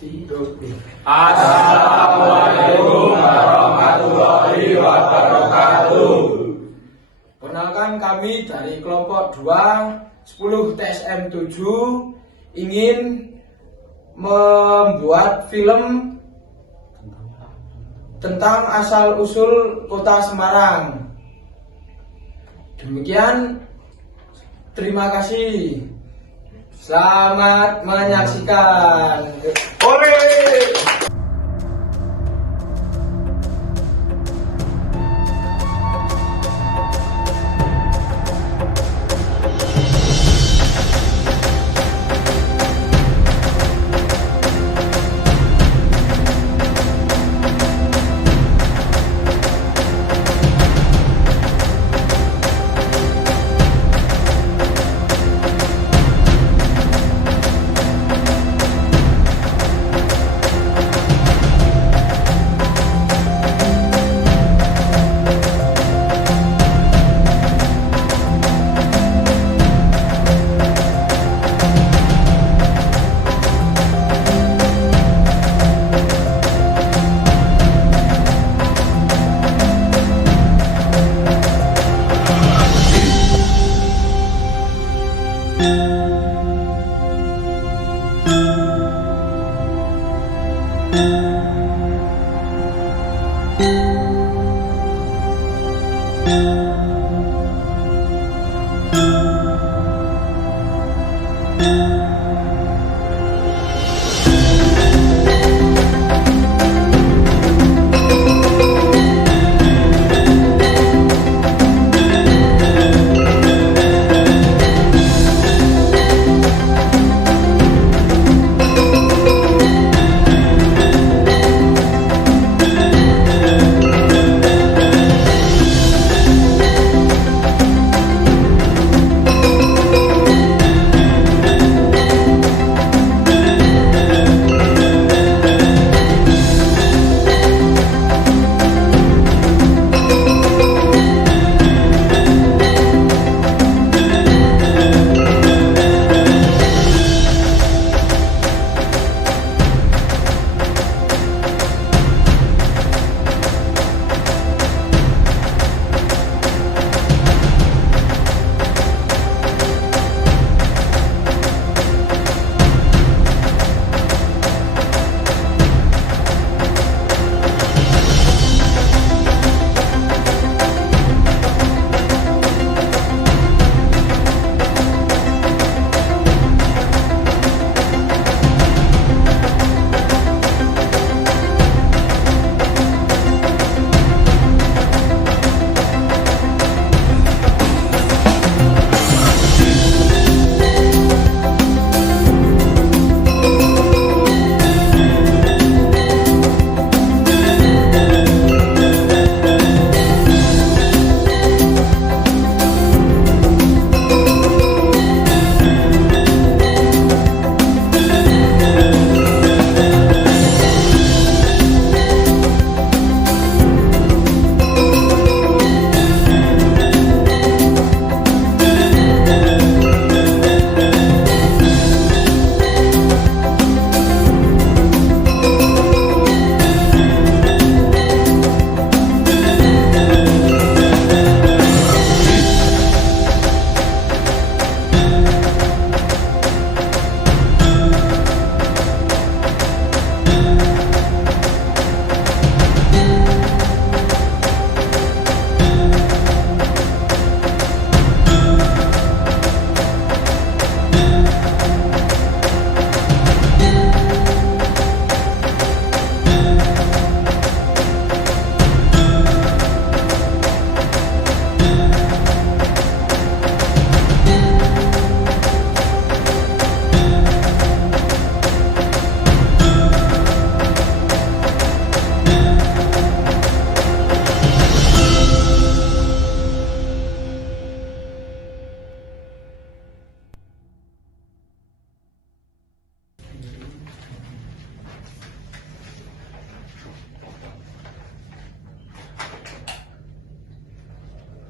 Assalamualaikum warahmatullahi wabarakatuh. Perkenalkan, kami dari kelompok 2 10 TSM 7 ingin membuat film tentang asal-usul kota Semarang. Demikian, terima kasih. Selamat menyaksikan. Oleh!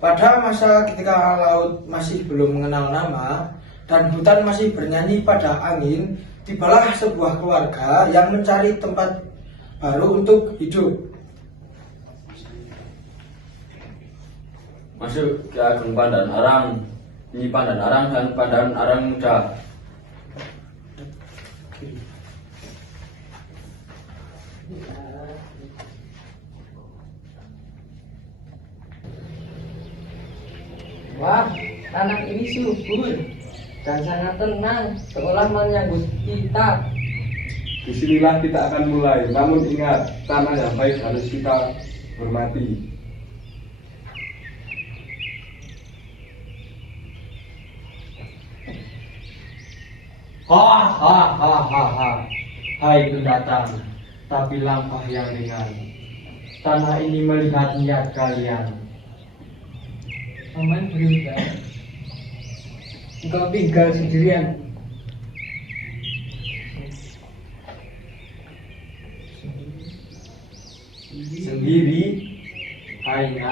Pada masa ketika laut masih belum mengenal nama dan hutan masih bernyanyi pada angin, tibalah sebuah keluarga yang mencari tempat baru untuk hidup. Masuk ke Agung Pandan Arang, Nyi Pandan Arang dan Pandan Arang Muda. Wah, tanah ini subur dan sangat tenang, seolah menyambut kita. Disinilah kita akan mulai, namun ingat, tanah yang baik harus kita hormati. Hahaha, hai pendatang, tapi langkah yang ringan. Tanah ini melihat niat kalian. Paman berubah. Engkau tinggal sendirian. Sendiri, hanya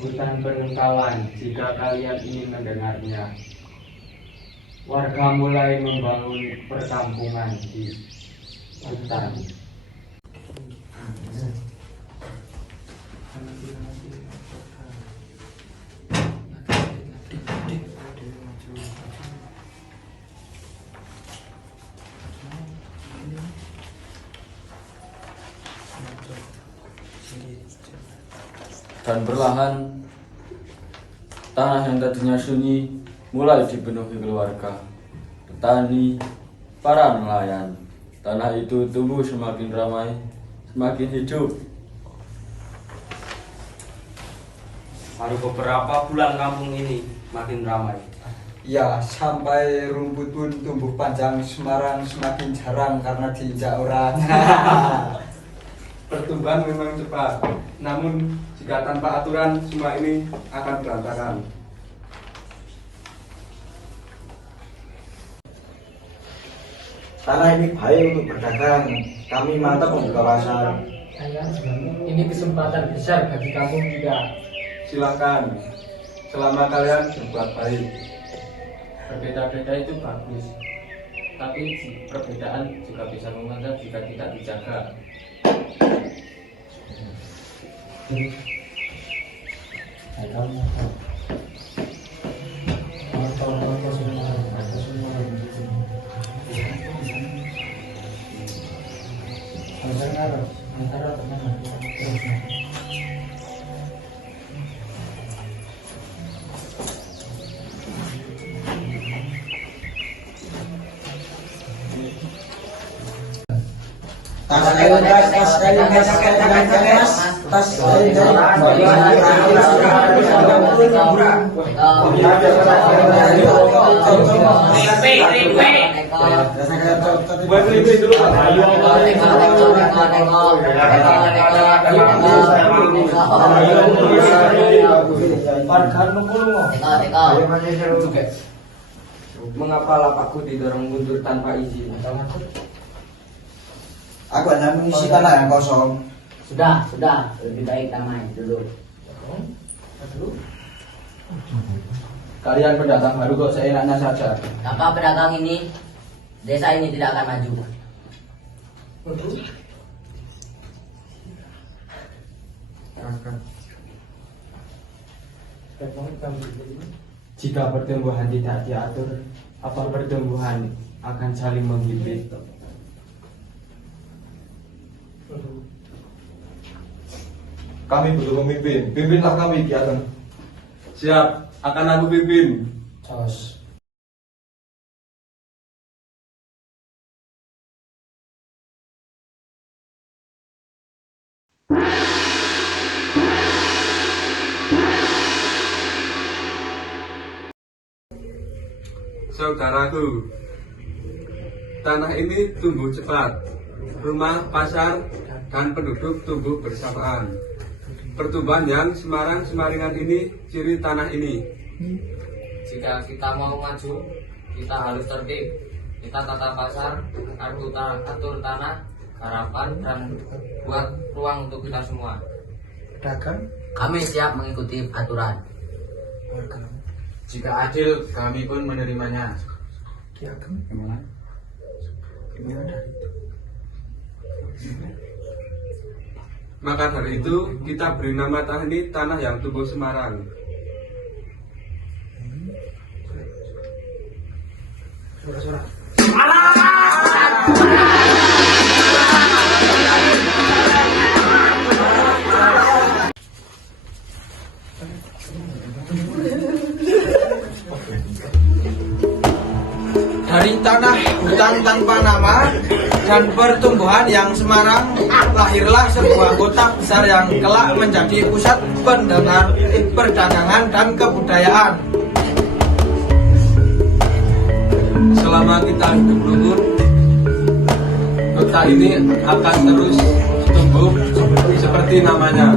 hutan penengkalan jika kalian ingin mendengarnya. Warga mulai membangun perkampungan di hutan. Dan perlahan tanah yang tadinya sunyi mulai dipenuhi keluarga, petani, para nelayan. Tanah itu tumbuh semakin ramai, semakin hidup. Baru beberapa bulan kampung ini makin ramai. Ya, sampai rumput pun tumbuh panjang, Semarang semakin jarang karena diinjak orang. Pertumbuhan memang cepat, namun jika tanpa aturan, semua ini akan berantakan. Tanah ini baik untuk berdagang. Kami mantap membuka pasar. Ini kesempatan besar bagi kamu juga. Silakan, selama kalian berbuat baik. Berbeda-beda itu bagus, tapi perbedaan juga bisa memantap jika tidak dijaga. Buat lebih dulu. Mengapa lapakku didorong mundur tanpa izin? Aku hanya mengisi tanah yang kosong. Sudah, lebih baik damai dulu. Kalian pendatang baru kok seenaknya saja. Tanpa pedagang ini, desa ini tidak akan maju. Jika pertumbuhan tidak diatur, apa pertumbuhan akan saling menggigit? Kami butuh pemimpin, pimpinlah kami Ki Ageng. Siap, akan aku pimpin. Jos. Saudaraku, tanah ini tumbuh cepat. Rumah, pasar, dan penduduk tumbuh bersamaan. Pertumbuhan yang Semarang-Semaringan ini ciri tanah ini. Jika kita mau maju, kita harus tertib. Kita tata pasar, atur tanah, harapan, dan buat ruang untuk kita semua. Pedagang, Kami siap mengikuti aturan. warga, Jika adil, kami pun menerimanya. Ki Ageng. Maka dari itu kita beri nama tanah ini tanah yang tumbuh semarang. Dari tanah hutan tanpa nama dan pertumbuhan yang semarang, lahirlah sebuah kota besar yang kelak menjadi pusat perdagangan dan kebudayaan. Selama kita hidup rukun, kota ini akan terus tumbuh seperti namanya.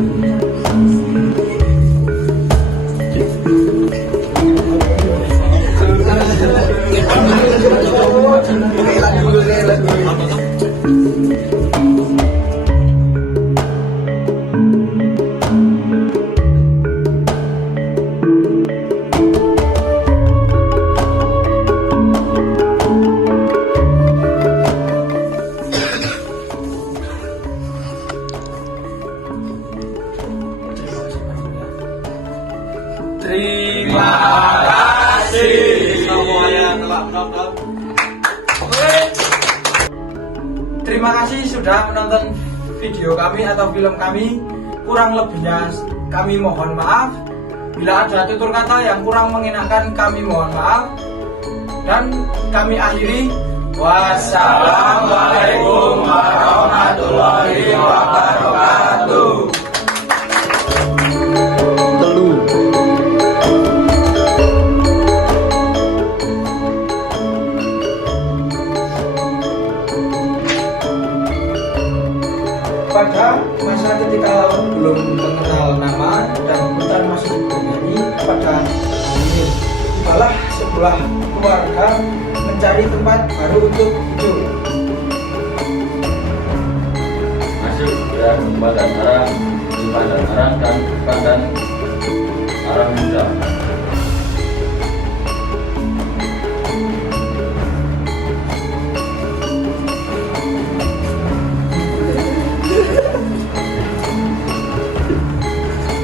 Terima kasih semuanya telah menonton. Terima kasih sudah menonton video kami atau film kami. Kurang lebihnya kami mohon maaf. Bila ada tutur kata yang kurang mengenakan, kami mohon maaf. Dan kami akhiri. Wassalamualaikum warahmatullahi wabarakatuh. Pada masa ketika belum mengenal nama dan hutan masih bernyanyi, pada ini tibalah sebuah keluarga mencari tempat baru untuk hidup. Masuk dan badan arang, badan arang dan badan arang muda.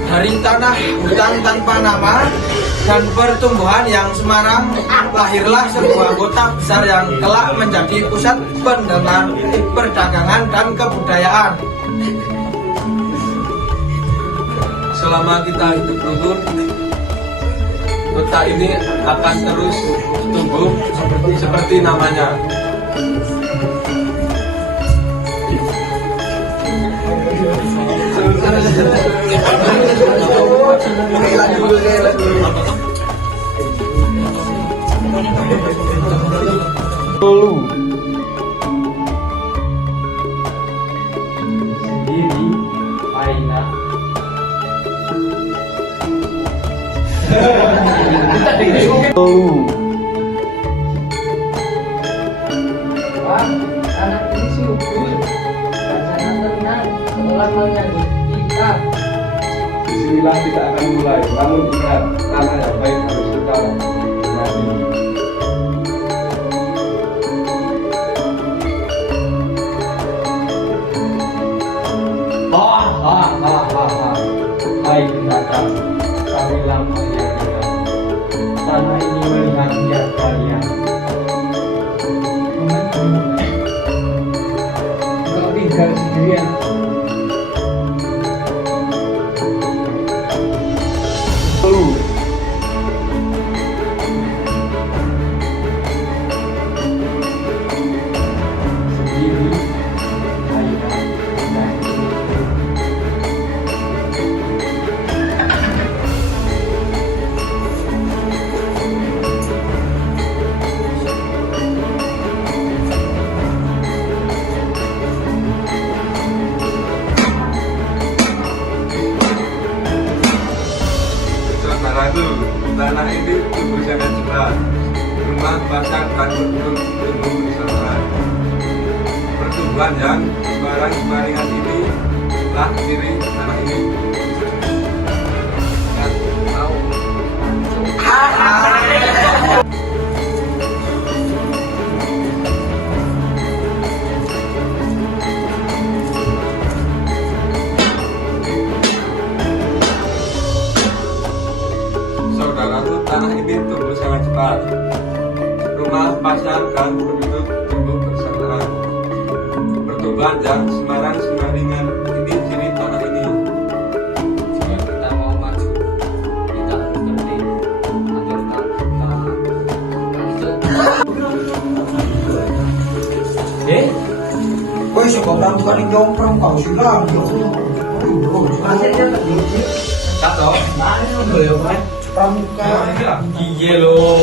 Dari tanah hutan tanpa nama dan pertumbuhan yang semarang, lahirlah sebuah kota besar yang kelak menjadi pusat perdagangan dan kebudayaan. Selama kita hidup rukun, kota ini akan terus tumbuh seperti namanya. Sendiri, Aina. Wah, anak ini subur dan sangat tenang setelah menyambut kita. Bismillah kita akan mulai. Namun ingat, tanah yang baik harus tetap berani. Hai pendatang, kami lama yang dengar. Tanah ini melihat niat kalian. Kau tinggal sendirian. Sendiri, Aina. Saudaraku, tanah ini tumbuh sangat cepat. Rumah, pasar, dan penduduk tumbuh bersama. Pertumbuhan yang sembarang-sembaringan ini telah diri tanah ini. Dan tahu. Banjar, Semarang, Semaringan ini ciri tanah ini. Jika kita mau maju, kita harus tertib, atur tata. Woi, siapa orang tua yang jomprong kau silang? Pramuka. Iya loh.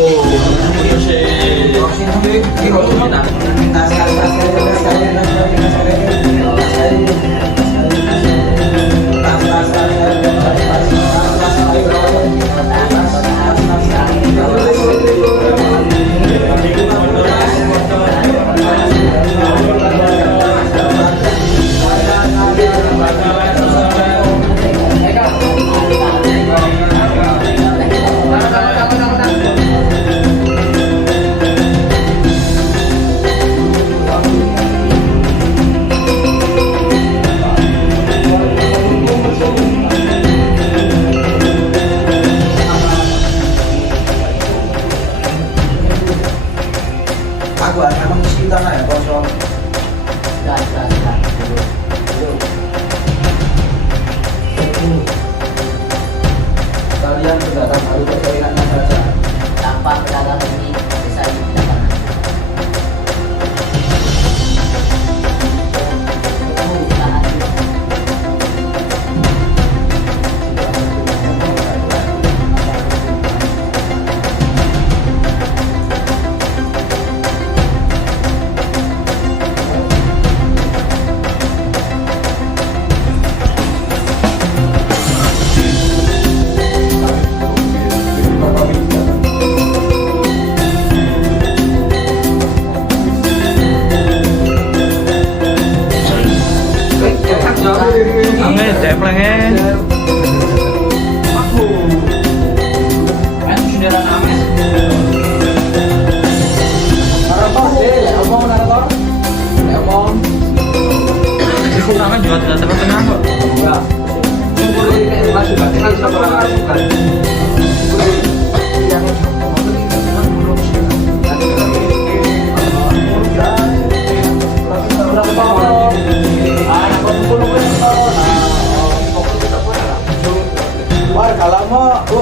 Aku emang mesti tanah ya kosong. Sudah. Kalian berdatang harus keinginannya saja. Tanpa pedagang ini, desa ini tidak akan maju. Tahan dulu.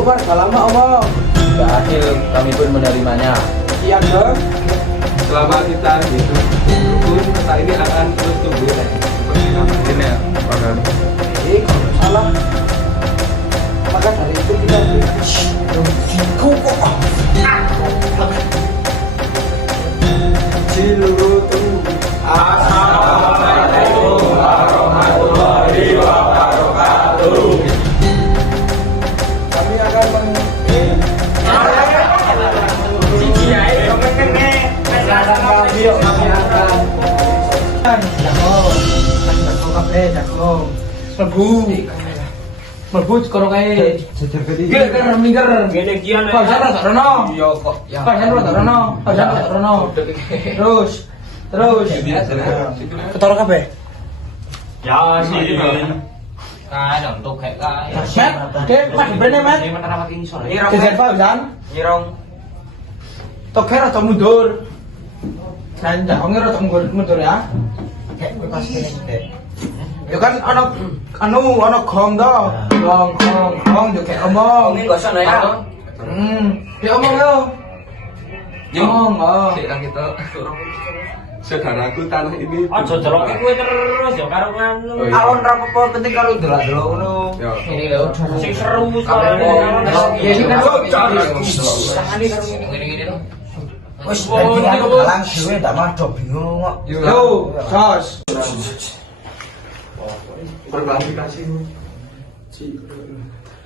Warga lama omong. Berhasil kami pun menerimanya. Iya dong. Selama kita hidup pun kota ini akan terus tumbuh seperti nama ini ya, Pak Gani. Kalau salah, maka dari itu kita Cilurutu. Assalamualaikum warahmatullahi wabarakatuh. Kami akan Mlebu karo kae. Nggih, kan minggir. Ngene iki ana. Pak Jan rada rono. Iya kok. Pak Jan rada rono. Pak Jan rada rono. Terus. Ketara kabeh. Ya sih. Kae untuk kayak kae. Met, Dek, Mas brene Met. Jajan Pak Jan. Nyirong. Toke rada mundur. Kan jange rada mundur ya. Kayak gue pas kene Dek. Ya kan ana gong to. Gong yo kayak omong. Ngomong gosok ya. Ya omong yo. Ngomong. Sik kan kita. Saudaraku, tanah ini Aja celoke kowe terus ya karo nganu. Alon rapopo penting kalau delok-delok ngono. Ya. Ini lho. Sing seru Ya iki kan Sahani karo ngene-ngene to. Wis penting aku dalang dhewe ndak madhop bingung kok. yo, jos. Berklarifikasi.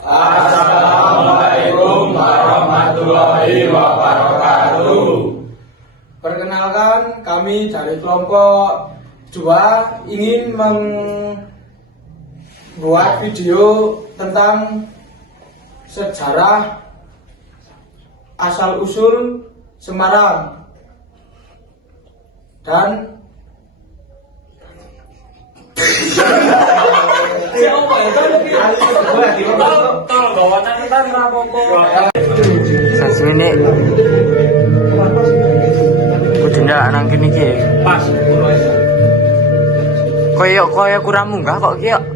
Assalamualaikum warahmatullahi wabarakatuh. Perkenalkan, kami dari kelompok 2 ingin membuat video tentang sejarah asal-usul Semarang dan Sasmine. Kudune anak kene iki. Pas. Koyo kurang munggah kok ki.